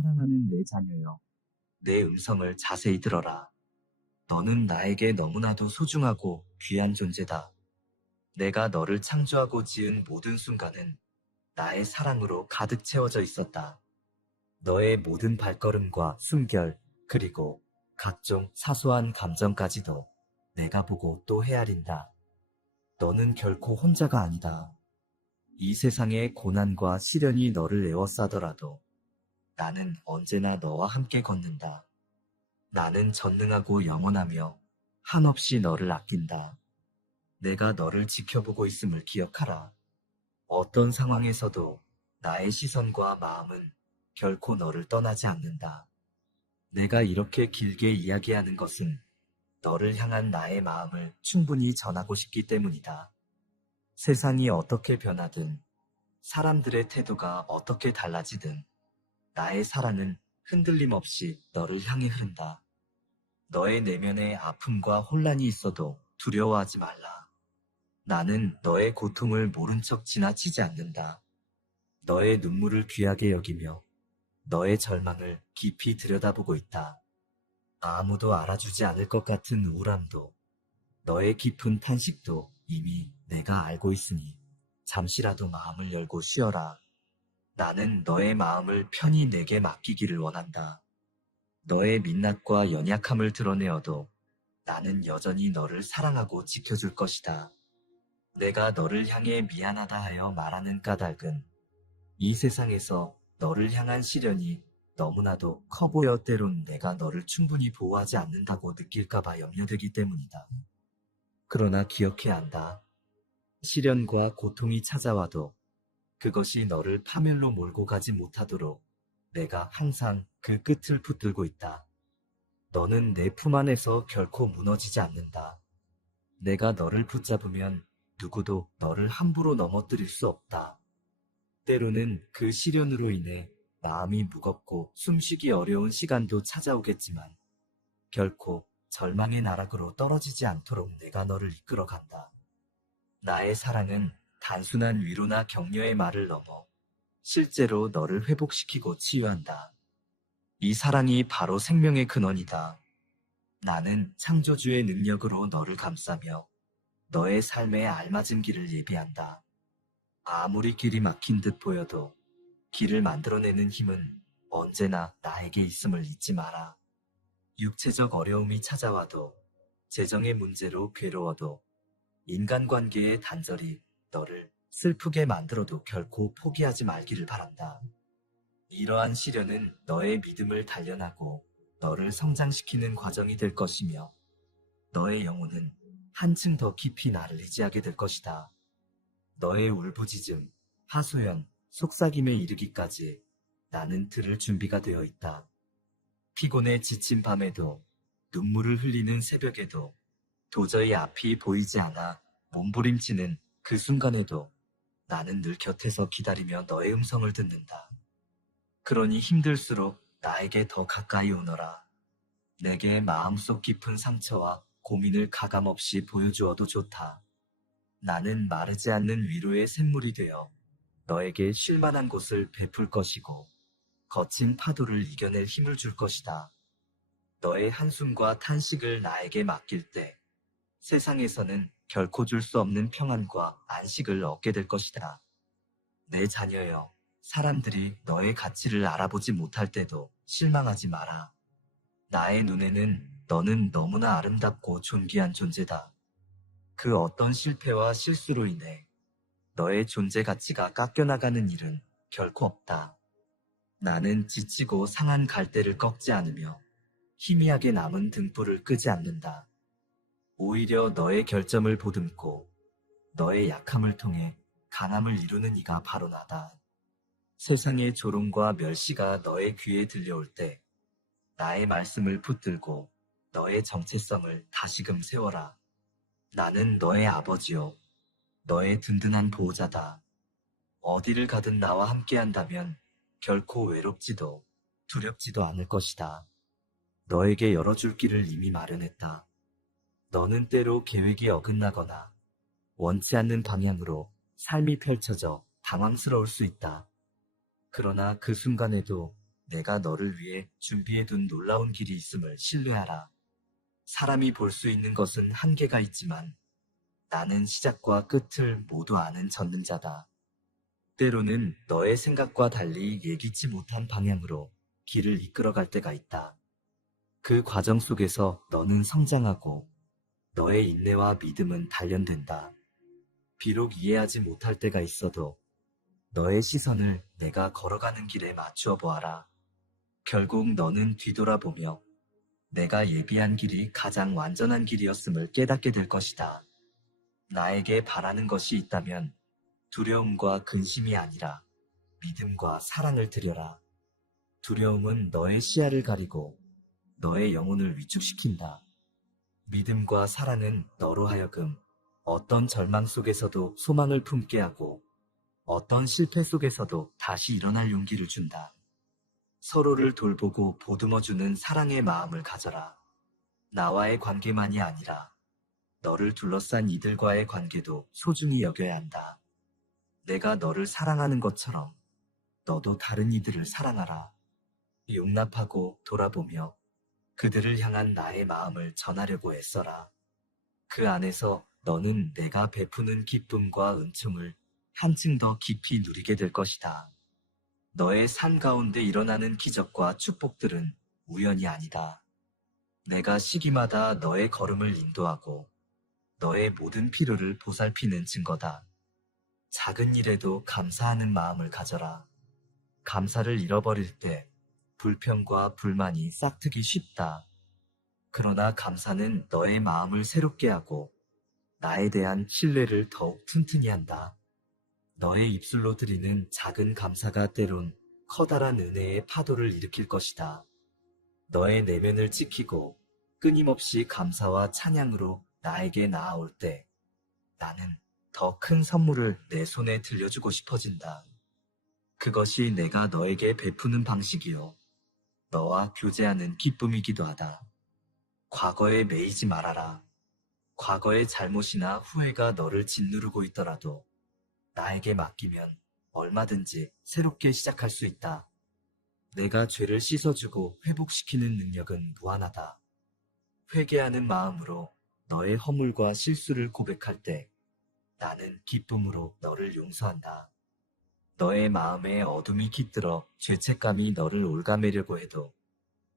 사랑하는 내 자녀여, 내 음성을 자세히 들어라. 너는 나에게 너무나도 소중하고 귀한 존재다. 내가 너를 창조하고 지은 모든 순간은 나의 사랑으로 가득 채워져 있었다. 너의 모든 발걸음과 숨결, 그리고 각종 사소한 감정까지도 내가 보고 또 헤아린다. 너는 결코 혼자가 아니다. 이 세상의 고난과 시련이 너를 에워싸더라도 나는 언제나 너와 함께 걷는다. 나는 전능하고 영원하며 한없이 너를 아낀다. 내가 너를 지켜보고 있음을 기억하라. 어떤 상황에서도 나의 시선과 마음은 결코 너를 떠나지 않는다. 내가 이렇게 길게 이야기하는 것은 너를 향한 나의 마음을 충분히 전하고 싶기 때문이다. 세상이 어떻게 변하든, 사람들의 태도가 어떻게 달라지든, 나의 사랑은 흔들림 없이 너를 향해 흐른다. 너의 내면에 아픔과 혼란이 있어도 두려워하지 말라. 나는 너의 고통을 모른 척 지나치지 않는다. 너의 눈물을 귀하게 여기며 너의 절망을 깊이 들여다보고 있다. 아무도 알아주지 않을 것 같은 우울함도, 너의 깊은 탄식도 이미 내가 알고 있으니 잠시라도 마음을 열고 쉬어라. 나는 너의 마음을 편히 내게 맡기기를 원한다. 너의 민낯과 연약함을 드러내어도 나는 여전히 너를 사랑하고 지켜줄 것이다. 내가 너를 향해 미안하다 하여 말하는 까닭은 이 세상에서 너를 향한 시련이 너무나도 커 보여 때론 내가 너를 충분히 보호하지 않는다고 느낄까봐 염려되기 때문이다. 그러나 기억해야 한다. 시련과 고통이 찾아와도 그것이 너를 파멸로 몰고 가지 못하도록 내가 항상 그 끝을 붙들고 있다. 너는 내 품 안에서 결코 무너지지 않는다. 내가 너를 붙잡으면 누구도 너를 함부로 넘어뜨릴 수 없다. 때로는 그 시련으로 인해 마음이 무겁고 숨쉬기 어려운 시간도 찾아오겠지만 결코 절망의 나락으로 떨어지지 않도록 내가 너를 이끌어간다. 나의 사랑은 단순한 위로나 격려의 말을 넘어 실제로 너를 회복시키고 치유한다. 이 사랑이 바로 생명의 근원이다. 나는 창조주의 능력으로 너를 감싸며 너의 삶에 알맞은 길을 예비한다. 아무리 길이 막힌 듯 보여도 길을 만들어내는 힘은 언제나 나에게 있음을 잊지 마라. 육체적 어려움이 찾아와도, 재정의 문제로 괴로워도, 인간관계의 단절이 너를 슬프게 만들어도 결코 포기하지 말기를 바란다. 이러한 시련은 너의 믿음을 단련하고 너를 성장시키는 과정이 될 것이며 너의 영혼은 한층 더 깊이 나를 의지하게 될 것이다. 너의 울부짖음, 하소연, 속삭임에 이르기까지 나는 들을 준비가 되어 있다. 피곤에 지친 밤에도, 눈물을 흘리는 새벽에도, 도저히 앞이 보이지 않아 몸부림치는 그 순간에도 나는 늘 곁에서 기다리며 너의 음성을 듣는다. 그러니 힘들수록 나에게 더 가까이 오너라. 내게 마음속 깊은 상처와 고민을 가감없이 보여주어도 좋다. 나는 마르지 않는 위로의 샘물이 되어 너에게 쉴만한 곳을 베풀 것이고 거친 파도를 이겨낼 힘을 줄 것이다. 너의 한숨과 탄식을 나에게 맡길 때 세상에서는 결코 줄 수 없는 평안과 안식을 얻게 될 것이다. 내 자녀여, 사람들이 너의 가치를 알아보지 못할 때도 실망하지 마라. 나의 눈에는 너는 너무나 아름답고 존귀한 존재다. 그 어떤 실패와 실수로 인해 너의 존재 가치가 깎여나가는 일은 결코 없다. 나는 지치고 상한 갈대를 꺾지 않으며 희미하게 남은 등불을 끄지 않는다. 오히려 너의 결점을 보듬고 너의 약함을 통해 강함을 이루는 이가 바로 나다. 세상의 조롱과 멸시가 너의 귀에 들려올 때 나의 말씀을 붙들고 너의 정체성을 다시금 세워라. 나는 너의 아버지요, 너의 든든한 보호자다. 어디를 가든 나와 함께한다면 결코 외롭지도 두렵지도 않을 것이다. 너에게 열어줄 길을 이미 마련했다. 너는 때로 계획이 어긋나거나 원치 않는 방향으로 삶이 펼쳐져 당황스러울 수 있다. 그러나 그 순간에도 내가 너를 위해 준비해둔 놀라운 길이 있음을 신뢰하라. 사람이 볼 수 있는 것은 한계가 있지만 나는 시작과 끝을 모두 아는 전능자다. 때로는 너의 생각과 달리 예기치 못한 방향으로 길을 이끌어갈 때가 있다. 그 과정 속에서 너는 성장하고 너의 인내와 믿음은 단련된다. 비록 이해하지 못할 때가 있어도 너의 시선을 내가 걸어가는 길에 맞추어 보아라. 결국 너는 뒤돌아보며 내가 예비한 길이 가장 완전한 길이었음을 깨닫게 될 것이다. 나에게 바라는 것이 있다면 두려움과 근심이 아니라 믿음과 사랑을 드려라. 두려움은 너의 시야를 가리고 너의 영혼을 위축시킨다. 믿음과 사랑은 너로 하여금 어떤 절망 속에서도 소망을 품게 하고 어떤 실패 속에서도 다시 일어날 용기를 준다. 서로를 돌보고 보듬어주는 사랑의 마음을 가져라. 나와의 관계만이 아니라 너를 둘러싼 이들과의 관계도 소중히 여겨야 한다. 내가 너를 사랑하는 것처럼 너도 다른 이들을 사랑하라. 용납하고 돌아보며 그들을 향한 나의 마음을 전하려고 애써라. 그 안에서 너는 내가 베푸는 기쁨과 은총을 한층 더 깊이 누리게 될 것이다. 너의 삶 가운데 일어나는 기적과 축복들은 우연이 아니다. 내가 시기마다 너의 걸음을 인도하고 너의 모든 필요를 보살피는 증거다. 작은 일에도 감사하는 마음을 가져라. 감사를 잃어버릴 때 불평과 불만이 싹트기 쉽다. 그러나 감사는 너의 마음을 새롭게 하고 나에 대한 신뢰를 더욱 튼튼히 한다. 너의 입술로 드리는 작은 감사가 때론 커다란 은혜의 파도를 일으킬 것이다. 너의 내면을 지키고 끊임없이 감사와 찬양으로 나에게 나아올 때 나는 더 큰 선물을 내 손에 들려주고 싶어진다. 그것이 내가 너에게 베푸는 방식이요. 너와 교제하는 기쁨이기도 하다. 과거에 매이지 말아라. 과거의 잘못이나 후회가 너를 짓누르고 있더라도 나에게 맡기면 얼마든지 새롭게 시작할 수 있다. 내가 죄를 씻어주고 회복시키는 능력은 무한하다. 회개하는 마음으로 너의 허물과 실수를 고백할 때 나는 기쁨으로 너를 용서한다. 너의 마음에 어둠이 깃들어 죄책감이 너를 올가매려고 해도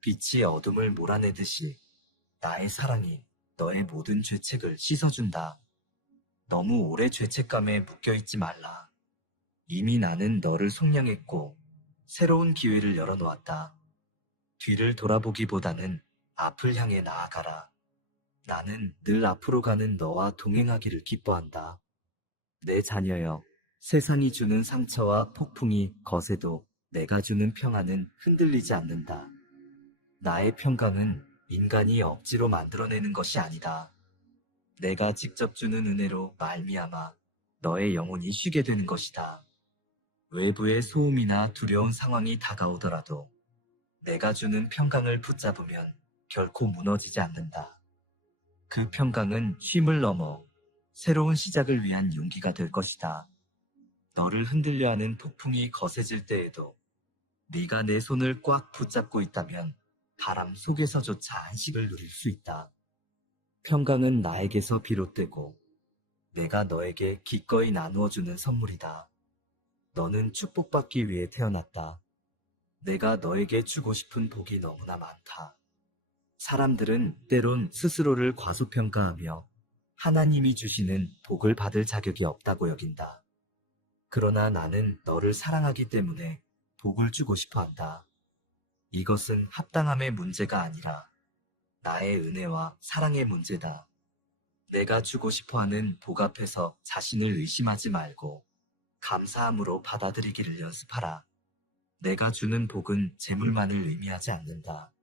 빛이 어둠을 몰아내듯이 나의 사랑이 너의 모든 죄책을 씻어준다. 너무 오래 죄책감에 묶여있지 말라. 이미 나는 너를 속량했고 새로운 기회를 열어놓았다. 뒤를 돌아보기보다는 앞을 향해 나아가라. 나는 늘 앞으로 가는 너와 동행하기를 기뻐한다. 내 자녀여, 세상이 주는 상처와 폭풍이 거세도 내가 주는 평안은 흔들리지 않는다. 나의 평강은 인간이 억지로 만들어내는 것이 아니다. 내가 직접 주는 은혜로 말미암아 너의 영혼이 쉬게 되는 것이다. 외부의 소음이나 두려운 상황이 다가오더라도 내가 주는 평강을 붙잡으면 결코 무너지지 않는다. 그 평강은 쉼을 넘어 새로운 시작을 위한 용기가 될 것이다. 너를 흔들려 하는 폭풍이 거세질 때에도 네가 내 손을 꽉 붙잡고 있다면 바람 속에서조차 안식을 누릴 수 있다. 평강은 나에게서 비롯되고 내가 너에게 기꺼이 나누어주는 선물이다. 너는 축복받기 위해 태어났다. 내가 너에게 주고 싶은 복이 너무나 많다. 사람들은 때론 스스로를 과소평가하며 하나님이 주시는 복을 받을 자격이 없다고 여긴다. 그러나 나는 너를 사랑하기 때문에 복을 주고 싶어 한다. 이것은 합당함의 문제가 아니라 나의 은혜와 사랑의 문제다. 내가 주고 싶어 하는 복 앞에서 자신을 의심하지 말고 감사함으로 받아들이기를 연습하라. 내가 주는 복은 재물만을 의미하지 않는다.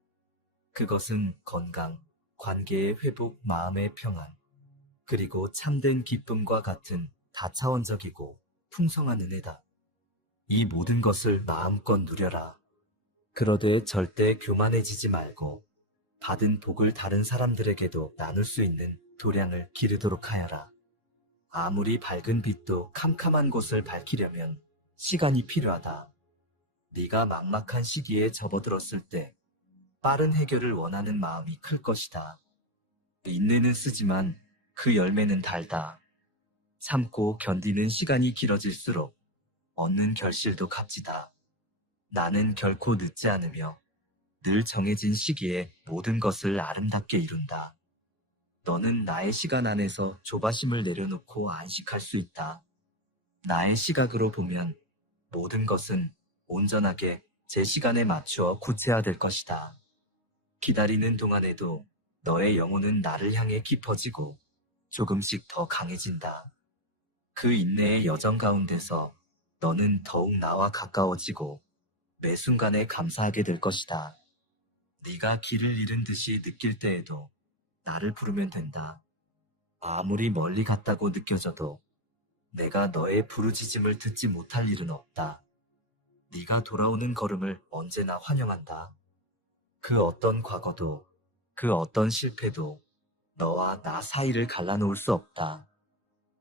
그것은 건강, 관계의 회복, 마음의 평안, 그리고 참된 기쁨과 같은 다차원적이고 풍성한 은혜다. 이 모든 것을 마음껏 누려라. 그러되 절대 교만해지지 말고 받은 복을 다른 사람들에게도 나눌 수 있는 도량을 기르도록 하여라. 아무리 밝은 빛도 캄캄한 곳을 밝히려면 시간이 필요하다. 네가 막막한 시기에 접어들었을 때 빠른 해결을 원하는 마음이 클 것이다. 인내는 쓰지만 그 열매는 달다. 참고 견디는 시간이 길어질수록 얻는 결실도 값지다. 나는 결코 늦지 않으며 늘 정해진 시기에 모든 것을 아름답게 이룬다. 너는 나의 시간 안에서 조바심을 내려놓고 안식할 수 있다. 나의 시각으로 보면 모든 것은 온전하게 제 시간에 맞추어 구체화될 것이다. 기다리는 동안에도 너의 영혼은 나를 향해 깊어지고 조금씩 더 강해진다. 그 인내의 여정 가운데서 너는 더욱 나와 가까워지고 매 순간에 감사하게 될 것이다. 네가 길을 잃은 듯이 느낄 때에도 나를 부르면 된다. 아무리 멀리 갔다고 느껴져도 내가 너의 부르짖음을 듣지 못할 일은 없다. 네가 돌아오는 걸음을 언제나 환영한다. 그 어떤 과거도, 그 어떤 실패도 너와 나 사이를 갈라놓을 수 없다.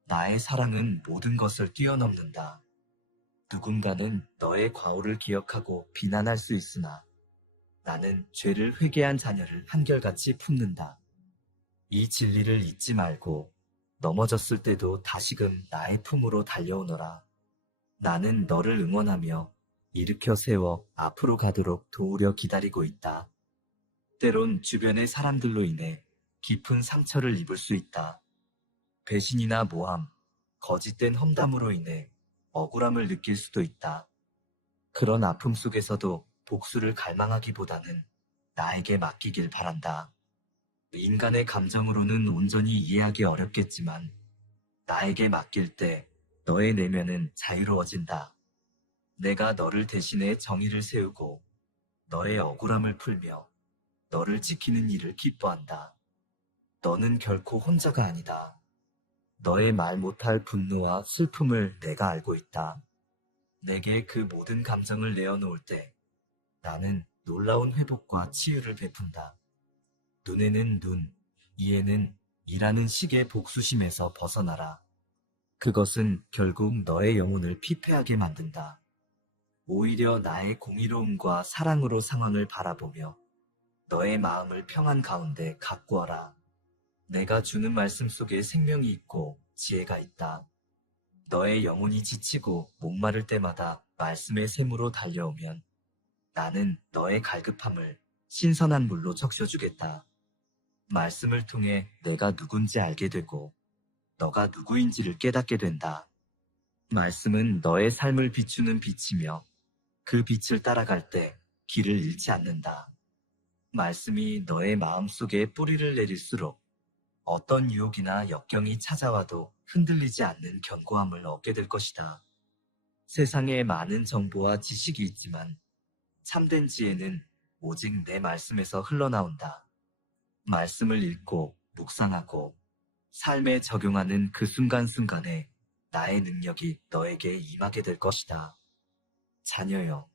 나의 사랑은 모든 것을 뛰어넘는다. 누군가는 너의 과오를 기억하고 비난할 수 있으나 나는 죄를 회개한 자녀를 한결같이 품는다. 이 진리를 잊지 말고 넘어졌을 때도 다시금 나의 품으로 달려오너라. 나는 너를 응원하며 일으켜 세워 앞으로 가도록 도우려 기다리고 있다. 때론 주변의 사람들로 인해 깊은 상처를 입을 수 있다. 배신이나 모함, 거짓된 험담으로 인해 억울함을 느낄 수도 있다. 그런 아픔 속에서도 복수를 갈망하기보다는 나에게 맡기길 바란다. 인간의 감정으로는 온전히 이해하기 어렵겠지만 나에게 맡길 때 너의 내면은 자유로워진다. 내가 너를 대신해 정의를 세우고 너의 억울함을 풀며 너를 지키는 일을 기뻐한다. 너는 결코 혼자가 아니다. 너의 말 못할 분노와 슬픔을 내가 알고 있다. 내게 그 모든 감정을 내어놓을 때 나는 놀라운 회복과 치유를 베푼다. 눈에는 눈, 이에는 이라는 식의 복수심에서 벗어나라. 그것은 결국 너의 영혼을 피폐하게 만든다. 오히려 나의 공의로움과 사랑으로 상황을 바라보며 너의 마음을 평안 가운데 가꾸어라. 내가 주는 말씀 속에 생명이 있고 지혜가 있다. 너의 영혼이 지치고 목마를 때마다 말씀의 샘으로 달려오면 나는 너의 갈급함을 신선한 물로 적셔주겠다. 말씀을 통해 내가 누군지 알게 되고 너가 누구인지를 깨닫게 된다. 말씀은 너의 삶을 비추는 빛이며 그 빛을 따라갈 때 길을 잃지 않는다. 말씀이 너의 마음속에 뿌리를 내릴수록 어떤 유혹이나 역경이 찾아와도 흔들리지 않는 견고함을 얻게 될 것이다. 세상에 많은 정보와 지식이 있지만 참된 지혜는 오직 내 말씀에서 흘러나온다. 말씀을 읽고 묵상하고 삶에 적용하는 그 순간순간에 나의 능력이 너에게 임하게 될 것이다. 자녀여,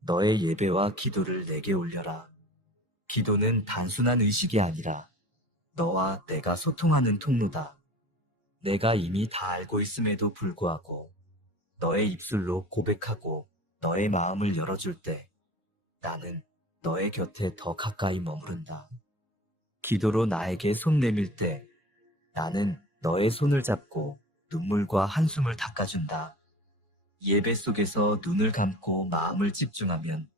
너의 예배와 기도를 내게 올려라. 기도는 단순한 의식이 아니라 너와 내가 소통하는 통로다. 내가 이미 다 알고 있음에도 불구하고 너의 입술로 고백하고 너의 마음을 열어줄 때 나는 너의 곁에 더 가까이 머무른다. 기도로 나에게 손 내밀 때 나는 너의 손을 잡고 눈물과 한숨을 닦아준다. 예배 속에서 눈을 감고 마음을 집중하면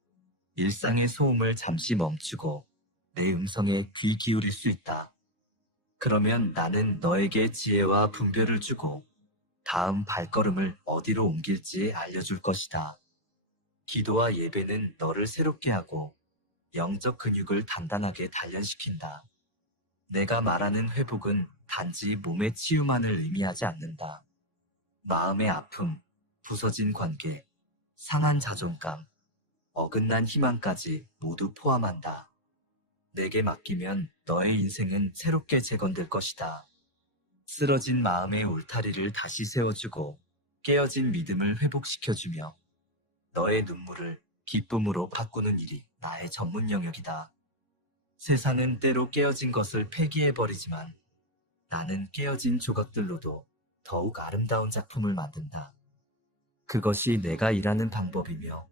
일상의 소음을 잠시 멈추고 내 음성에 귀 기울일 수 있다. 그러면 나는 너에게 지혜와 분별을 주고 다음 발걸음을 어디로 옮길지 알려줄 것이다. 기도와 예배는 너를 새롭게 하고 영적 근육을 단단하게 단련시킨다. 내가 말하는 회복은 단지 몸의 치유만을 의미하지 않는다. 마음의 아픔, 부서진 관계, 상한 자존감, 어긋난 희망까지 모두 포함한다. 내게 맡기면 너의 인생은 새롭게 재건될 것이다. 쓰러진 마음의 울타리를 다시 세워주고 깨어진 믿음을 회복시켜주며 너의 눈물을 기쁨으로 바꾸는 일이 나의 전문 영역이다. 세상은 때로 깨어진 것을 폐기해버리지만 나는 깨어진 조각들로도 더욱 아름다운 작품을 만든다. 그것이 내가 일하는 방법이며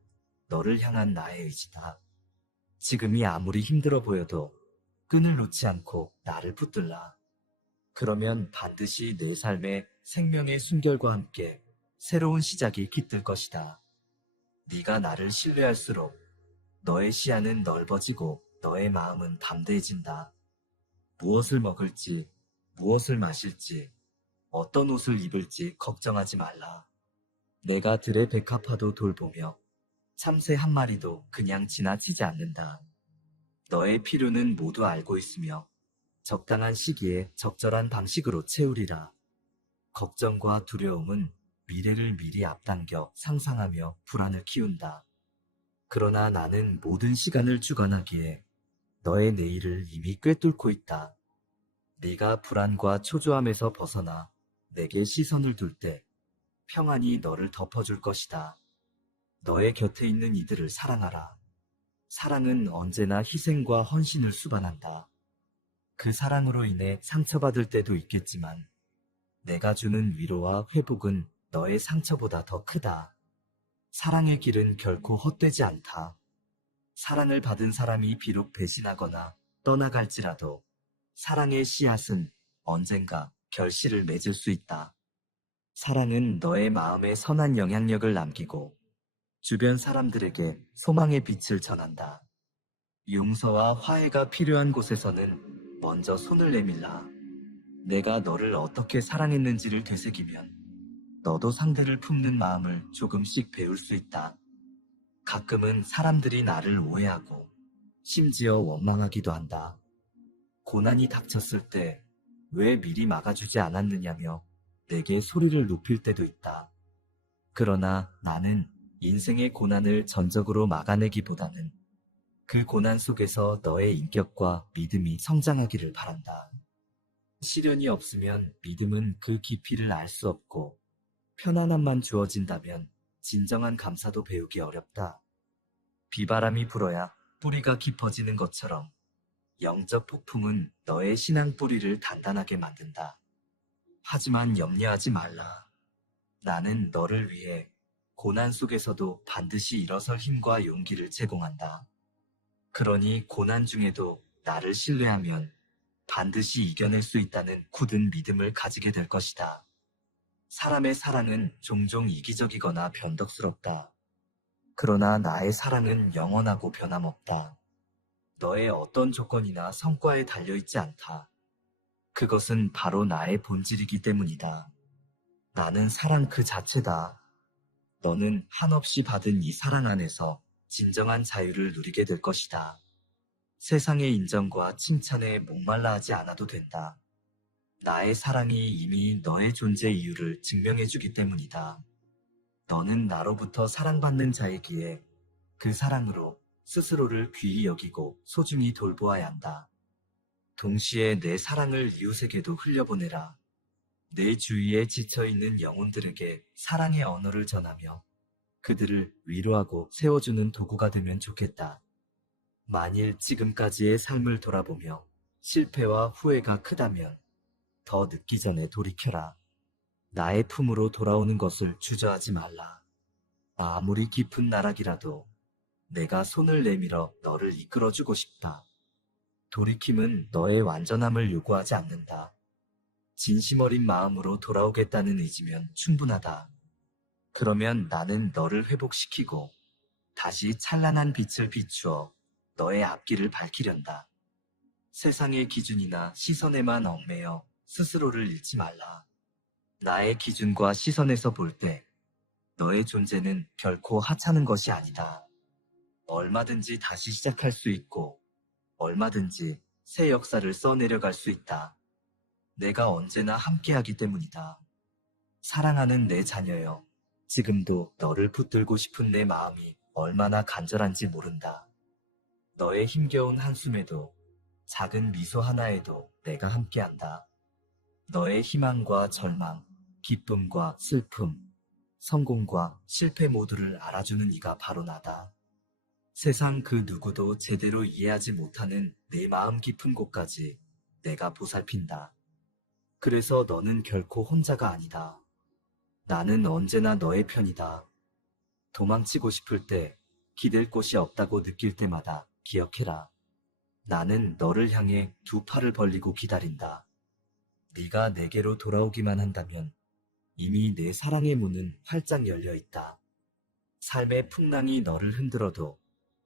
너를 향한 나의 의지다. 지금이 아무리 힘들어 보여도 끈을 놓지 않고 나를 붙들라. 그러면 반드시 내 삶의 생명의 순결과 함께 새로운 시작이 깃들 것이다. 네가 나를 신뢰할수록 너의 시야는 넓어지고 너의 마음은 담대해진다. 무엇을 먹을지, 무엇을 마실지, 어떤 옷을 입을지 걱정하지 말라. 내가 들의 백합화도 돌보며 참새 한 마리도 그냥 지나치지 않는다. 너의 필요는 모두 알고 있으며 적당한 시기에 적절한 방식으로 채우리라. 걱정과 두려움은 미래를 미리 앞당겨 상상하며 불안을 키운다. 그러나 나는 모든 시간을 주관하기에 너의 내일을 이미 꿰뚫고 있다. 네가 불안과 초조함에서 벗어나 내게 시선을 둘 때 평안이 너를 덮어줄 것이다. 너의 곁에 있는 이들을 사랑하라. 사랑은 언제나 희생과 헌신을 수반한다. 그 사랑으로 인해 상처받을 때도 있겠지만 내가 주는 위로와 회복은 너의 상처보다 더 크다. 사랑의 길은 결코 헛되지 않다. 사랑을 받은 사람이 비록 배신하거나 떠나갈지라도 사랑의 씨앗은 언젠가 결실을 맺을 수 있다. 사랑은 너의 마음에 선한 영향력을 남기고 주변 사람들에게 소망의 빛을 전한다. 용서와 화해가 필요한 곳에서는 먼저 손을 내밀라. 내가 너를 어떻게 사랑했는지를 되새기면 너도 상대를 품는 마음을 조금씩 배울 수 있다. 가끔은 사람들이 나를 오해하고 심지어 원망하기도 한다. 고난이 닥쳤을 때 왜 미리 막아주지 않았느냐며 내게 소리를 높일 때도 있다. 그러나 나는 인생의 고난을 전적으로 막아내기보다는 그 고난 속에서 너의 인격과 믿음이 성장하기를 바란다. 시련이 없으면 믿음은 그 깊이를 알 수 없고 편안함만 주어진다면 진정한 감사도 배우기 어렵다. 비바람이 불어야 뿌리가 깊어지는 것처럼 영적 폭풍은 너의 신앙 뿌리를 단단하게 만든다. 하지만 염려하지 말라. 나는 너를 위해 고난 속에서도 반드시 일어설 힘과 용기를 제공한다. 그러니 고난 중에도 나를 신뢰하면 반드시 이겨낼 수 있다는 굳은 믿음을 가지게 될 것이다. 사람의 사랑은 종종 이기적이거나 변덕스럽다. 그러나 나의 사랑은 영원하고 변함없다. 너의 어떤 조건이나 성과에 달려있지 않다. 그것은 바로 나의 본질이기 때문이다. 나는 사랑 그 자체다. 너는 한없이 받은 이 사랑 안에서 진정한 자유를 누리게 될 것이다. 세상의 인정과 칭찬에 목말라 하지 않아도 된다. 나의 사랑이 이미 너의 존재 이유를 증명해주기 때문이다. 너는 나로부터 사랑받는 자이기에 그 사랑으로 스스로를 귀히 여기고 소중히 돌보아야 한다. 동시에 내 사랑을 이웃에게도 흘려보내라. 내 주위에 지쳐있는 영혼들에게 사랑의 언어를 전하며 그들을 위로하고 세워주는 도구가 되면 좋겠다. 만일 지금까지의 삶을 돌아보며 실패와 후회가 크다면 더 늦기 전에 돌이켜라. 나의 품으로 돌아오는 것을 주저하지 말라. 아무리 깊은 나락이라도 내가 손을 내밀어 너를 이끌어주고 싶다. 돌이킴은 너의 완전함을 요구하지 않는다. 진심 어린 마음으로 돌아오겠다는 의지면 충분하다. 그러면 나는 너를 회복시키고 다시 찬란한 빛을 비추어 너의 앞길을 밝히련다. 세상의 기준이나 시선에만 얽매여 스스로를 잃지 말라. 나의 기준과 시선에서 볼 때 너의 존재는 결코 하찮은 것이 아니다. 얼마든지 다시 시작할 수 있고 얼마든지 새 역사를 써내려갈 수 있다. 내가 언제나 함께하기 때문이다. 사랑하는 내 자녀여, 지금도 너를 붙들고 싶은 내 마음이 얼마나 간절한지 모른다. 너의 힘겨운 한숨에도 작은 미소 하나에도 내가 함께한다. 너의 희망과 절망, 기쁨과 슬픔, 성공과 실패 모두를 알아주는 이가 바로 나다. 세상 그 누구도 제대로 이해하지 못하는 내 마음 깊은 곳까지 내가 보살핀다. 그래서 너는 결코 혼자가 아니다. 나는 언제나 너의 편이다. 도망치고 싶을 때 기댈 곳이 없다고 느낄 때마다 기억해라. 나는 너를 향해 두 팔을 벌리고 기다린다. 네가 내게로 돌아오기만 한다면 이미 내 사랑의 문은 활짝 열려 있다. 삶의 풍랑이 너를 흔들어도,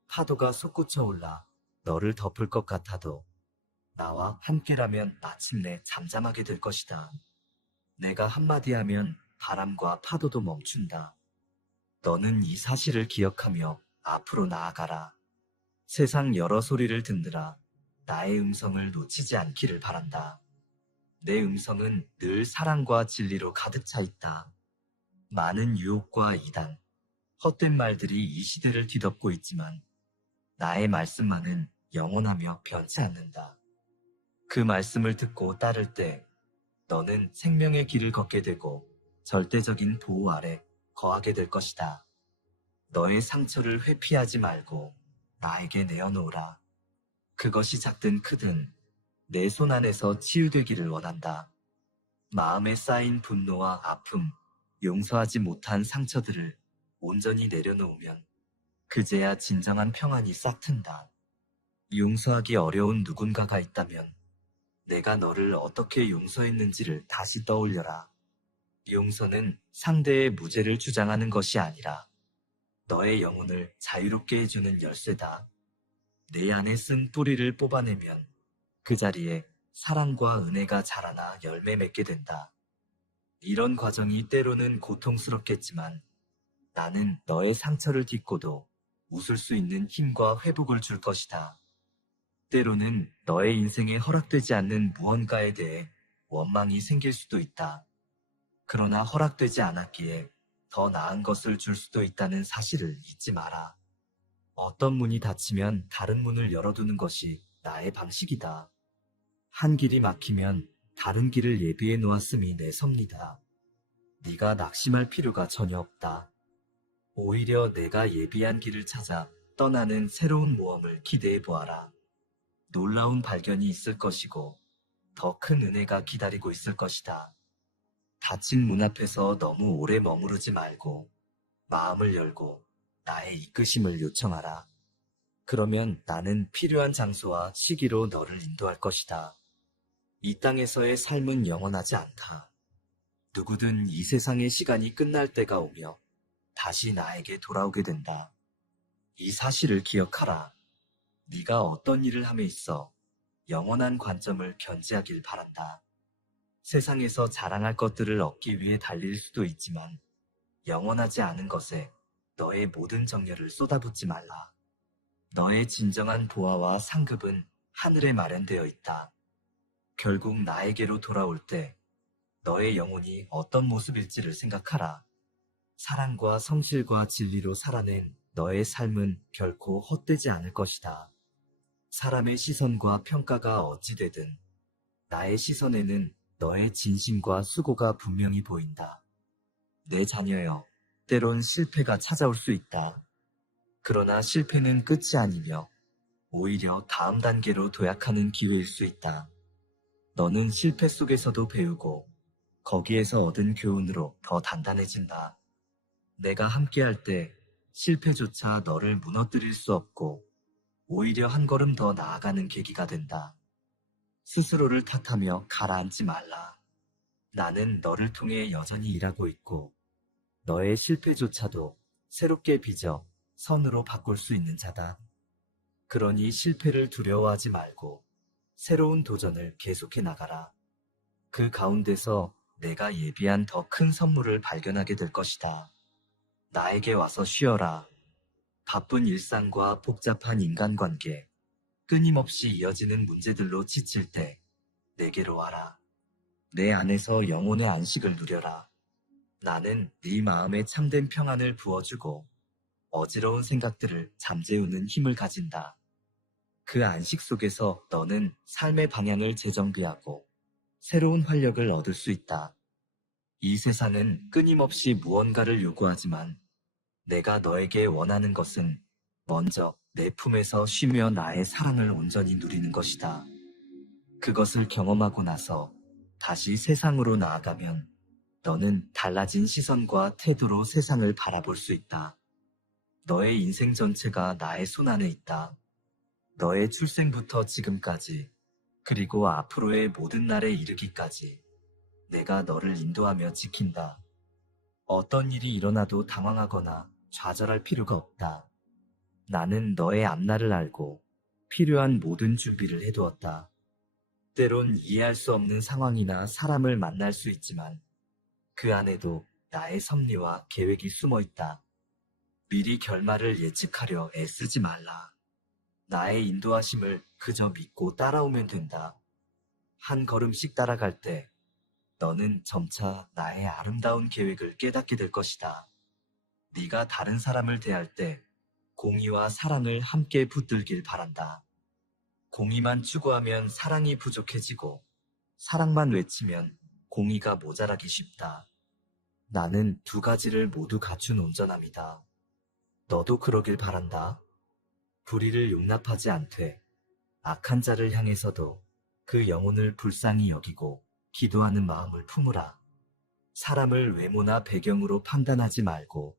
파도가 솟구쳐 올라 너를 덮을 것 같아도 나와 함께라면 마침내 잠잠하게 될 것이다. 내가 한마디 하면 바람과 파도도 멈춘다. 너는 이 사실을 기억하며 앞으로 나아가라. 세상 여러 소리를 듣느라 나의 음성을 놓치지 않기를 바란다. 내 음성은 늘 사랑과 진리로 가득 차 있다. 많은 유혹과 이단, 헛된 말들이 이 시대를 뒤덮고 있지만 나의 말씀만은 영원하며 변치 않는다. 그 말씀을 듣고 따를 때 너는 생명의 길을 걷게 되고 절대적인 보호 아래 거하게 될 것이다. 너의 상처를 회피하지 말고 나에게 내어놓으라. 그것이 작든 크든 내 손 안에서 치유되기를 원한다. 마음에 쌓인 분노와 아픔, 용서하지 못한 상처들을 온전히 내려놓으면 그제야 진정한 평안이 싹 튼다. 용서하기 어려운 누군가가 있다면 내가 너를 어떻게 용서했는지를 다시 떠올려라. 용서는 상대의 무죄를 주장하는 것이 아니라 너의 영혼을 자유롭게 해주는 열쇠다. 내 안에 쓴 뿌리를 뽑아내면 그 자리에 사랑과 은혜가 자라나 열매 맺게 된다. 이런 과정이 때로는 고통스럽겠지만 나는 너의 상처를 딛고도 웃을 수 있는 힘과 회복을 줄 것이다. 때로는 너의 인생에 허락되지 않는 무언가에 대해 원망이 생길 수도 있다. 그러나 허락되지 않았기에 더 나은 것을 줄 수도 있다는 사실을 잊지 마라. 어떤 문이 닫히면 다른 문을 열어두는 것이 나의 방식이다. 한 길이 막히면 다른 길을 예비해 놓았음이 내 섭니다. 네가 낙심할 필요가 전혀 없다. 오히려 내가 예비한 길을 찾아 떠나는 새로운 모험을 기대해 보아라. 놀라운 발견이 있을 것이고 더 큰 은혜가 기다리고 있을 것이다. 닫힌 문 앞에서 너무 오래 머무르지 말고 마음을 열고 나의 이끄심을 요청하라. 그러면 나는 필요한 장소와 시기로 너를 인도할 것이다. 이 땅에서의 삶은 영원하지 않다. 누구든 이 세상의 시간이 끝날 때가 오며 다시 나에게 돌아오게 된다. 이 사실을 기억하라. 네가 어떤 일을 함에 있어 영원한 관점을 견지하길 바란다. 세상에서 자랑할 것들을 얻기 위해 달릴 수도 있지만 영원하지 않은 것에 너의 모든 정열을 쏟아붓지 말라. 너의 진정한 보화와 상급은 하늘에 마련되어 있다. 결국 나에게로 돌아올 때 너의 영혼이 어떤 모습일지를 생각하라. 사랑과 성실과 진리로 살아낸 너의 삶은 결코 헛되지 않을 것이다. 사람의 시선과 평가가 어찌되든 나의 시선에는 너의 진심과 수고가 분명히 보인다. 내 자녀여, 때론 실패가 찾아올 수 있다. 그러나 실패는 끝이 아니며 오히려 다음 단계로 도약하는 기회일 수 있다. 너는 실패 속에서도 배우고 거기에서 얻은 교훈으로 더 단단해진다. 내가 함께할 때 실패조차 너를 무너뜨릴 수 없고 오히려 한 걸음 더 나아가는 계기가 된다. 스스로를 탓하며 가라앉지 말라. 나는 너를 통해 여전히 일하고 있고 너의 실패조차도 새롭게 빚어 선으로 바꿀 수 있는 자다. 그러니 실패를 두려워하지 말고 새로운 도전을 계속해 나가라. 그 가운데서 내가 예비한 더 큰 선물을 발견하게 될 것이다. 나에게 와서 쉬어라. 바쁜 일상과 복잡한 인간관계, 끊임없이 이어지는 문제들로 지칠 때 내게로 와라. 내 안에서 영혼의 안식을 누려라. 나는 네 마음에 참된 평안을 부어주고 어지러운 생각들을 잠재우는 힘을 가진다. 그 안식 속에서 너는 삶의 방향을 재정비하고 새로운 활력을 얻을 수 있다. 이 세상은 끊임없이 무언가를 요구하지만 내가 너에게 원하는 것은 먼저 내 품에서 쉬며 나의 사랑을 온전히 누리는 것이다. 그것을 경험하고 나서 다시 세상으로 나아가면 너는 달라진 시선과 태도로 세상을 바라볼 수 있다. 너의 인생 전체가 나의 손 안에 있다. 너의 출생부터 지금까지, 그리고 앞으로의 모든 날에 이르기까지 내가 너를 인도하며 지킨다. 어떤 일이 일어나도 당황하거나 좌절할 필요가 없다. 나는 너의 앞날을 알고 필요한 모든 준비를 해두었다. 때론 이해할 수 없는 상황이나 사람을 만날 수 있지만 그 안에도 나의 섭리와 계획이 숨어 있다. 미리 결말을 예측하려 애쓰지 말라. 나의 인도하심을 그저 믿고 따라오면 된다. 한 걸음씩 따라갈 때 너는 점차 나의 아름다운 계획을 깨닫게 될 것이다. 네가 다른 사람을 대할 때 공의와 사랑을 함께 붙들길 바란다. 공의만 추구하면 사랑이 부족해지고 사랑만 외치면 공의가 모자라기 쉽다. 나는 두 가지를 모두 갖춘 온전함이다. 너도 그러길 바란다. 불의를 용납하지 않되 악한 자를 향해서도 그 영혼을 불쌍히 여기고 기도하는 마음을 품으라. 사람을 외모나 배경으로 판단하지 말고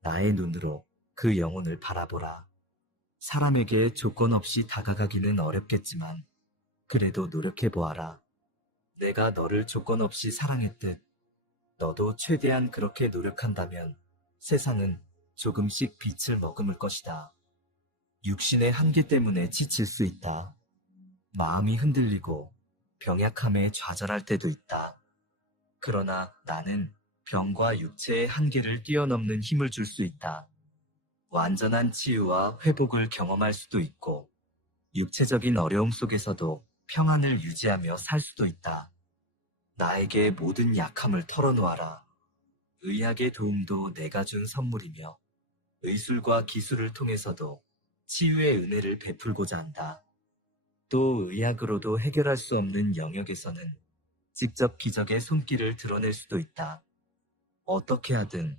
나의 눈으로 그 영혼을 바라보라. 사람에게 조건 없이 다가가기는 어렵겠지만 그래도 노력해 보아라. 내가 너를 조건 없이 사랑했듯 너도 최대한 그렇게 노력한다면 세상은 조금씩 빛을 머금을 것이다. 육신의 한계 때문에 지칠 수 있다. 마음이 흔들리고 병약함에 좌절할 때도 있다. 그러나 나는 병과 육체의 한계를 뛰어넘는 힘을 줄 수 있다. 완전한 치유와 회복을 경험할 수도 있고 육체적인 어려움 속에서도 평안을 유지하며 살 수도 있다. 나에게 모든 약함을 털어놓아라. 의학의 도움도 내가 준 선물이며 의술과 기술을 통해서도 치유의 은혜를 베풀고자 한다. 또 의학으로도 해결할 수 없는 영역에서는 직접 기적의 손길을 드러낼 수도 있다. 어떻게 하든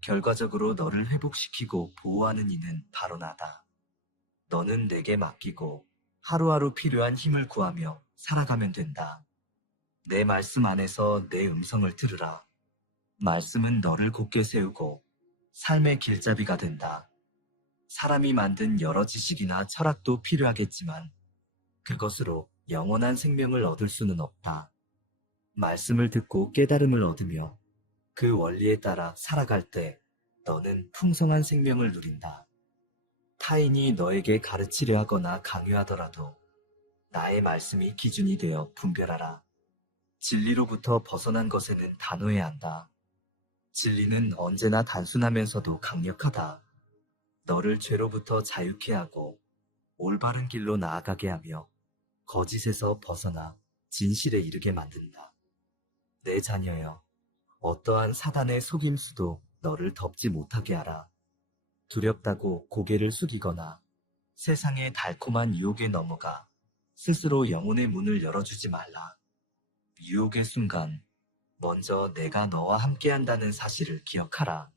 결과적으로 너를 회복시키고 보호하는 이는 바로 나다. 너는 내게 맡기고 하루하루 필요한 힘을 구하며 살아가면 된다. 내 말씀 안에서 내 음성을 들으라. 말씀은 너를 곧게 세우고 삶의 길잡이가 된다. 사람이 만든 여러 지식이나 철학도 필요하겠지만 그것으로 영원한 생명을 얻을 수는 없다. 말씀을 듣고 깨달음을 얻으며 그 원리에 따라 살아갈 때 너는 풍성한 생명을 누린다. 타인이 너에게 가르치려 하거나 강요하더라도 나의 말씀이 기준이 되어 분별하라. 진리로부터 벗어난 것에는 단호해야 한다. 진리는 언제나 단순하면서도 강력하다. 너를 죄로부터 자유케 하고 올바른 길로 나아가게 하며 거짓에서 벗어나 진실에 이르게 만든다. 내 자녀여, 어떠한 사단의 속임수도 너를 덮지 못하게 하라. 두렵다고 고개를 숙이거나 세상의 달콤한 유혹에 넘어가 스스로 영혼의 문을 열어주지 말라. 유혹의 순간 먼저 내가 너와 함께한다는 사실을 기억하라.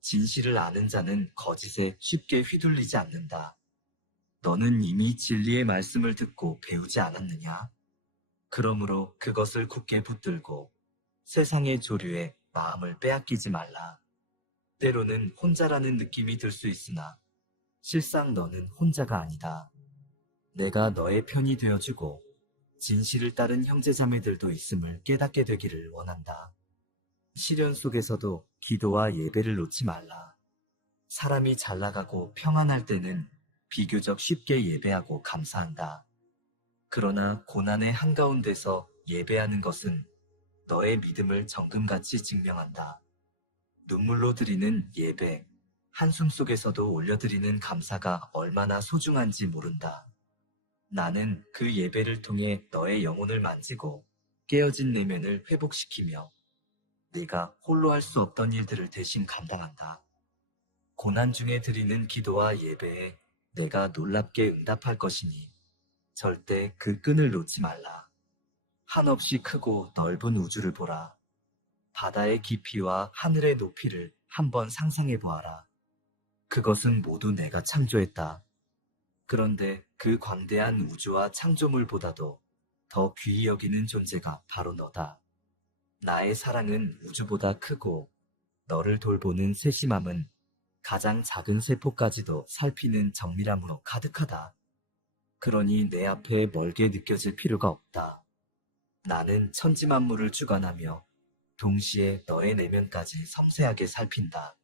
진실을 아는 자는 거짓에 쉽게 휘둘리지 않는다. 너는 이미 진리의 말씀을 듣고 배우지 않았느냐? 그러므로 그것을 굳게 붙들고 세상의 조류에 마음을 빼앗기지 말라. 때로는 혼자라는 느낌이 들 수 있으나 실상 너는 혼자가 아니다. 내가 너의 편이 되어주고 진실을 따른 형제자매들도 있음을 깨닫게 되기를 원한다. 시련 속에서도 기도와 예배를 놓지 말라. 사람이 잘 나가고 평안할 때는 비교적 쉽게 예배하고 감사한다. 그러나 고난의 한가운데서 예배하는 것은 너의 믿음을 정금같이 증명한다. 눈물로 드리는 예배, 한숨 속에서도 올려드리는 감사가 얼마나 소중한지 모른다. 나는 그 예배를 통해 너의 영혼을 만지고 깨어진 내면을 회복시키며 네가 홀로 할 수 없던 일들을 대신 감당한다. 고난 중에 드리는 기도와 예배에 내가 놀랍게 응답할 것이니 절대 그 끈을 놓지 말라. 한없이 크고 넓은 우주를 보라. 바다의 깊이와 하늘의 높이를 한번 상상해 보아라. 그것은 모두 내가 창조했다. 그런데 그 광대한 우주와 창조물보다도 더 귀히 여기는 존재가 바로 너다. 나의 사랑은 우주보다 크고 너를 돌보는 세심함은 가장 작은 세포까지도 살피는 정밀함으로 가득하다. 그러니 내 앞에 멀게 느껴질 필요가 없다. 나는 천지만물을 주관하며 동시에 너의 내면까지 섬세하게 살핀다.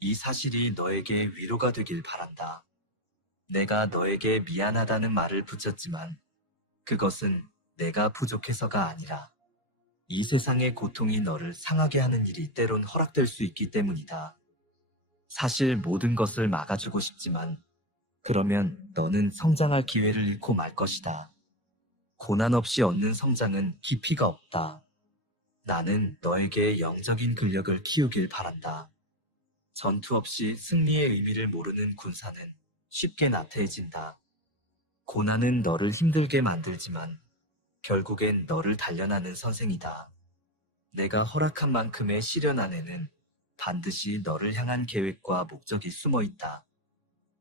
이 사실이 너에게 위로가 되길 바란다. 내가 너에게 미안하다는 말을 붙였지만 그것은 내가 부족해서가 아니라 이 세상의 고통이 너를 상하게 하는 일이 때론 허락될 수 있기 때문이다. 사실 모든 것을 막아주고 싶지만 그러면 너는 성장할 기회를 잃고 말 것이다. 고난 없이 얻는 성장은 깊이가 없다. 나는 너에게 영적인 근력을 키우길 바란다. 전투 없이 승리의 의미를 모르는 군사는 쉽게 나태해진다. 고난은 너를 힘들게 만들지만 결국엔 너를 단련하는 선생이다. 내가 허락한 만큼의 시련 안에는 반드시 너를 향한 계획과 목적이 숨어 있다.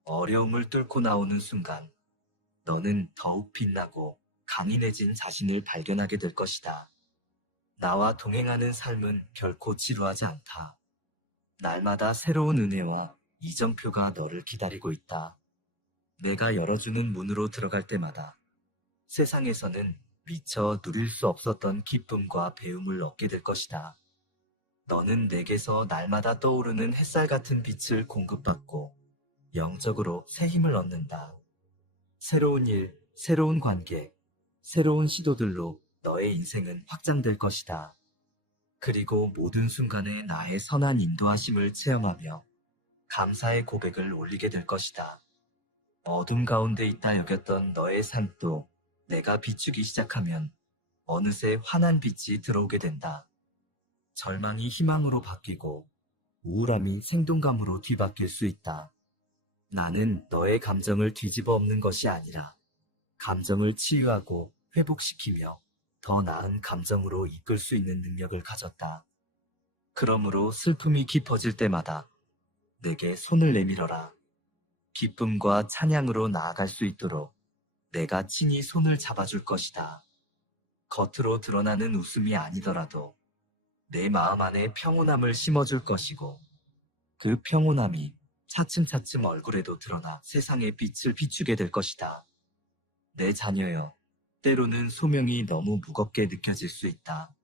어려움을 뚫고 나오는 순간 너는 더욱 빛나고 강인해진 자신을 발견하게 될 것이다. 나와 동행하는 삶은 결코 지루하지 않다. 날마다 새로운 은혜와 이정표가 너를 기다리고 있다. 내가 열어주는 문으로 들어갈 때마다 세상에서는 미처 누릴 수 없었던 기쁨과 배움을 얻게 될 것이다. 너는 내게서 날마다 떠오르는 햇살 같은 빛을 공급받고 영적으로 새 힘을 얻는다. 새로운 일, 새로운 관계, 새로운 시도들로 너의 인생은 확장될 것이다. 그리고 모든 순간에 나의 선한 인도하심을 체험하며 감사의 고백을 올리게 될 것이다. 어둠 가운데 있다 여겼던 너의 삶도 내가 비추기 시작하면 어느새 환한 빛이 들어오게 된다. 절망이 희망으로 바뀌고 우울함이 생동감으로 뒤바뀔 수 있다. 나는 너의 감정을 뒤집어 엎는 것이 아니라 감정을 치유하고 회복시키며 더 나은 감정으로 이끌 수 있는 능력을 가졌다. 그러므로 슬픔이 깊어질 때마다 내게 손을 내밀어라. 기쁨과 찬양으로 나아갈 수 있도록 내가 친히 손을 잡아줄 것이다. 겉으로 드러나는 웃음이 아니더라도 내 마음 안에 평온함을 심어줄 것이고 그 평온함이 차츰차츰 얼굴에도 드러나 세상의 빛을 비추게 될 것이다. 내 자녀여, 때로는 소명이 너무 무겁게 느껴질 수 있다.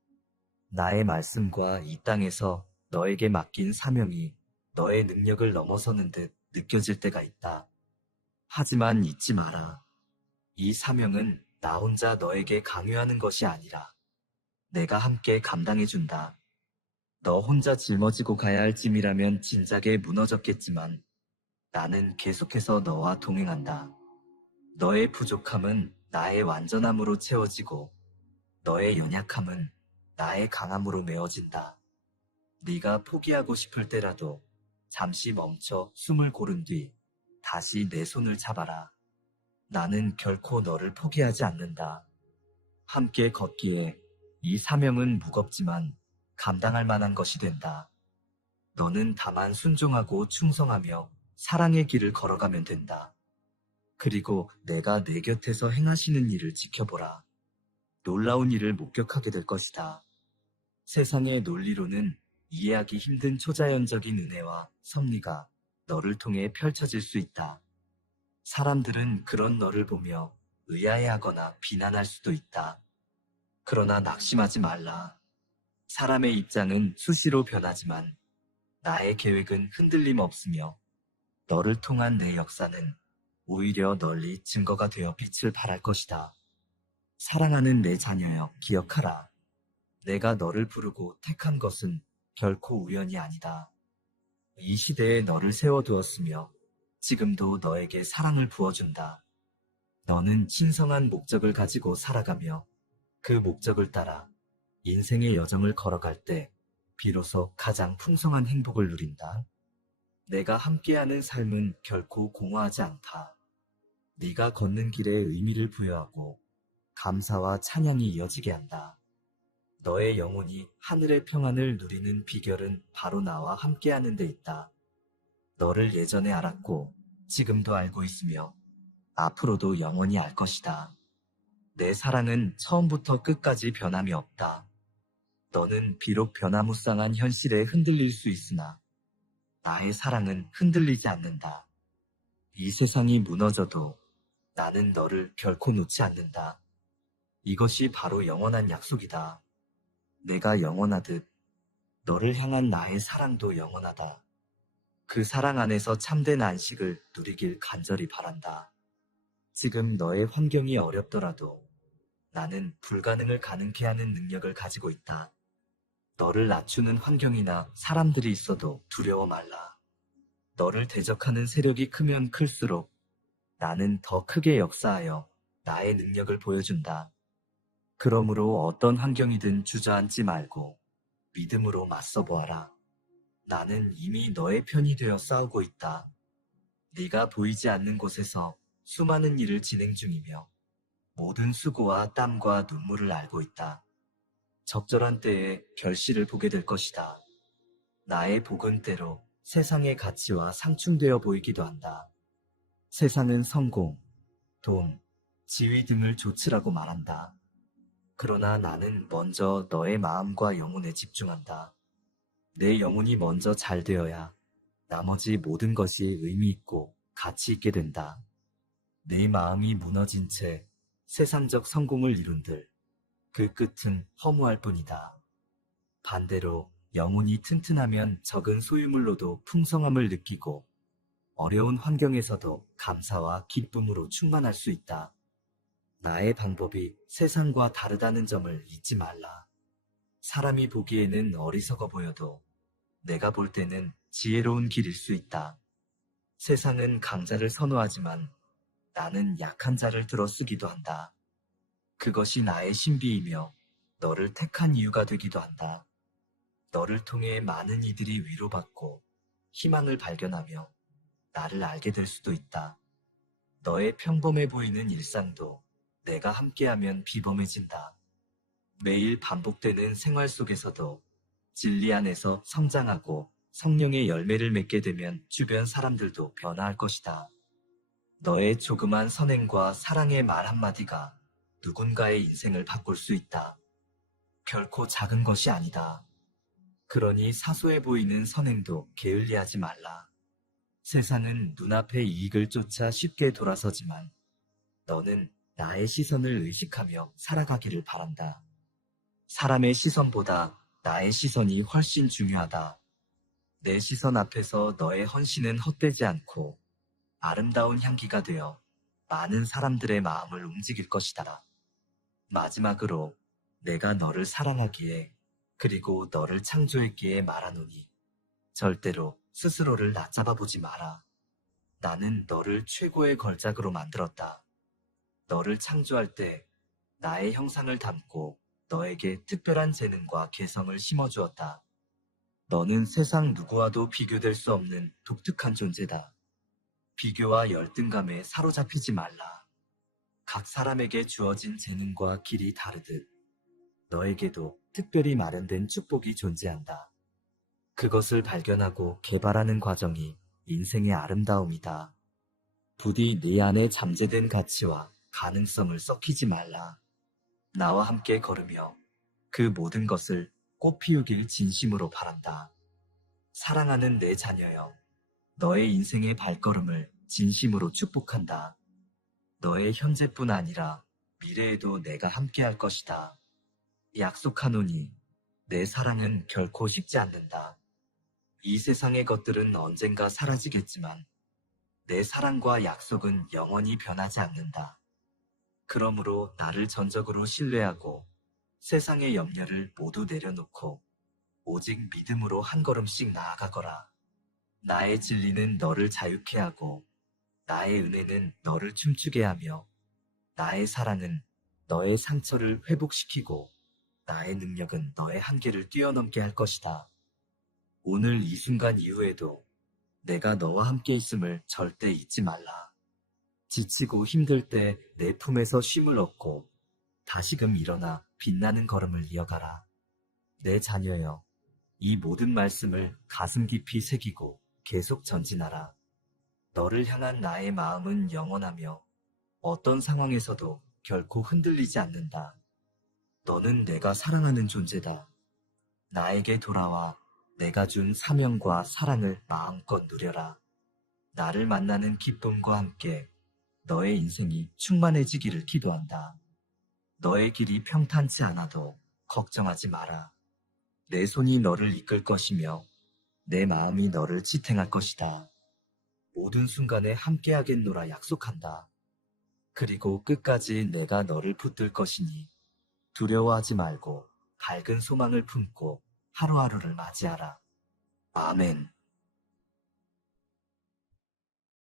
나의 말씀과 이 땅에서 너에게 맡긴 사명이 너의 능력을 넘어서는 듯 느껴질 때가 있다. 하지만 잊지 마라. 이 사명은 나 혼자 너에게 강요하는 것이 아니라 내가 함께 감당해준다. 너 혼자 짊어지고 가야 할 짐이라면 진작에 무너졌겠지만 나는 계속해서 너와 동행한다. 너의 부족함은 나의 완전함으로 채워지고 너의 연약함은 나의 강함으로 메워진다. 네가 포기하고 싶을 때라도 잠시 멈춰 숨을 고른 뒤 다시 내 손을 잡아라. 나는 결코 너를 포기하지 않는다. 함께 걷기에 이 사명은 무겁지만 감당할 만한 것이 된다. 너는 다만 순종하고 충성하며 사랑의 길을 걸어가면 된다. 그리고 내가 내 곁에서 행하시는 일을 지켜보라. 놀라운 일을 목격하게 될 것이다. 세상의 논리로는 이해하기 힘든 초자연적인 은혜와 섭리가 너를 통해 펼쳐질 수 있다. 사람들은 그런 너를 보며 의아해하거나 비난할 수도 있다. 그러나 낙심하지 말라. 사람의 입장은 수시로 변하지만 나의 계획은 흔들림 없으며 너를 통한 내 역사는 오히려 널리 증거가 되어 빛을 발할 것이다. 사랑하는 내 자녀여, 기억하라. 내가 너를 부르고 택한 것은 결코 우연이 아니다. 이 시대에 너를 세워두었으며 지금도 너에게 사랑을 부어준다. 너는 신성한 목적을 가지고 살아가며 그 목적을 따라 인생의 여정을 걸어갈 때 비로소 가장 풍성한 행복을 누린다. 내가 함께하는 삶은 결코 공허하지 않다. 네가 걷는 길에 의미를 부여하고 감사와 찬양이 이어지게 한다. 너의 영혼이 하늘의 평안을 누리는 비결은 바로 나와 함께하는 데 있다. 너를 예전에 알았고 지금도 알고 있으며 앞으로도 영원히 알 것이다. 내 사랑은 처음부터 끝까지 변함이 없다. 너는 비록 변화무쌍한 현실에 흔들릴 수 있으나 나의 사랑은 흔들리지 않는다. 이 세상이 무너져도 나는 너를 결코 놓지 않는다. 이것이 바로 영원한 약속이다. 내가 영원하듯 너를 향한 나의 사랑도 영원하다. 그 사랑 안에서 참된 안식을 누리길 간절히 바란다. 지금 너의 환경이 어렵더라도 나는 불가능을 가능케 하는 능력을 가지고 있다. 너를 낮추는 환경이나 사람들이 있어도 두려워 말라. 너를 대적하는 세력이 크면 클수록 나는 더 크게 역사하여 나의 능력을 보여준다. 그러므로 어떤 환경이든 주저앉지 말고 믿음으로 맞서 보아라. 나는 이미 너의 편이 되어 싸우고 있다. 네가 보이지 않는 곳에서 수많은 일을 진행 중이며 모든 수고와 땀과 눈물을 알고 있다. 적절한 때에 결실을 보게 될 것이다. 나의 복은 때로 세상의 가치와 상충되어 보이기도 한다. 세상은 성공, 돈, 지위 등을 좇으라고 말한다. 그러나 나는 먼저 너의 마음과 영혼에 집중한다. 내 영혼이 먼저 잘 되어야 나머지 모든 것이 의미 있고 가치 있게 된다. 내 마음이 무너진 채 세상적 성공을 이룬들 그 끝은 허무할 뿐이다. 반대로 영혼이 튼튼하면 적은 소유물로도 풍성함을 느끼고 어려운 환경에서도 감사와 기쁨으로 충만할 수 있다. 나의 방법이 세상과 다르다는 점을 잊지 말라. 사람이 보기에는 어리석어 보여도 내가 볼 때는 지혜로운 길일 수 있다. 세상은 강자를 선호하지만 나는 약한 자를 들어 쓰기도 한다. 그것이 나의 신비이며 너를 택한 이유가 되기도 한다. 너를 통해 많은 이들이 위로받고 희망을 발견하며 나를 알게 될 수도 있다. 너의 평범해 보이는 일상도 내가 함께하면 비범해진다. 매일 반복되는 생활 속에서도 진리 안에서 성장하고 성령의 열매를 맺게 되면 주변 사람들도 변화할 것이다. 너의 조그만 선행과 사랑의 말 한마디가 누군가의 인생을 바꿀 수 있다. 결코 작은 것이 아니다. 그러니 사소해 보이는 선행도 게을리하지 말라. 세상은 눈앞의 이익을 쫓아 쉽게 돌아서지만 너는 나의 시선을 의식하며 살아가기를 바란다. 사람의 시선보다 나의 시선이 훨씬 중요하다. 내 시선 앞에서 너의 헌신은 헛되지 않고 아름다운 향기가 되어 많은 사람들의 마음을 움직일 것이다. 마지막으로 내가 너를 사랑하기에 그리고 너를 창조했기에 말하노니 절대로 스스로를 낮잡아 보지 마라. 나는 너를 최고의 걸작으로 만들었다. 너를 창조할 때 나의 형상을 담고 너에게 특별한 재능과 개성을 심어주었다. 너는 세상 누구와도 비교될 수 없는 독특한 존재다. 비교와 열등감에 사로잡히지 말라. 각 사람에게 주어진 재능과 길이 다르듯 너에게도 특별히 마련된 축복이 존재한다. 그것을 발견하고 개발하는 과정이 인생의 아름다움이다. 부디 네 안에 잠재된 가치와 가능성을 썩히지 말라. 나와 함께 걸으며 그 모든 것을 꽃피우길 진심으로 바란다. 사랑하는 내 자녀여, 너의 인생의 발걸음을 진심으로 축복한다. 너의 현재뿐 아니라 미래에도 내가 함께할 것이다. 약속하노니 내 사랑은 결코 식지 않는다. 이 세상의 것들은 언젠가 사라지겠지만 내 사랑과 약속은 영원히 변하지 않는다. 그러므로 나를 전적으로 신뢰하고 세상의 염려를 모두 내려놓고 오직 믿음으로 한 걸음씩 나아가거라. 나의 진리는 너를 자유케 하고 나의 은혜는 너를 춤추게 하며 나의 사랑은 너의 상처를 회복시키고 나의 능력은 너의 한계를 뛰어넘게 할 것이다. 오늘 이 순간 이후에도 내가 너와 함께 있음을 절대 잊지 말라. 지치고 힘들 때 내 품에서 쉼을 얻고 다시금 일어나 빛나는 걸음을 이어가라. 내 자녀여, 이 모든 말씀을 가슴 깊이 새기고 계속 전진하라. 너를 향한 나의 마음은 영원하며 어떤 상황에서도 결코 흔들리지 않는다. 너는 내가 사랑하는 존재다. 나에게 돌아와 내가 준 사명과 사랑을 마음껏 누려라. 나를 만나는 기쁨과 함께 너의 인생이 충만해지기를 기도한다. 너의 길이 평탄치 않아도 걱정하지 마라. 내 손이 너를 이끌 것이며 내 마음이 너를 지탱할 것이다. 모든 순간에 함께하겠노라 약속한다. 그리고 끝까지 내가 너를 붙들 것이니 두려워하지 말고 밝은 소망을 품고 하루하루를 맞이하라. 아멘.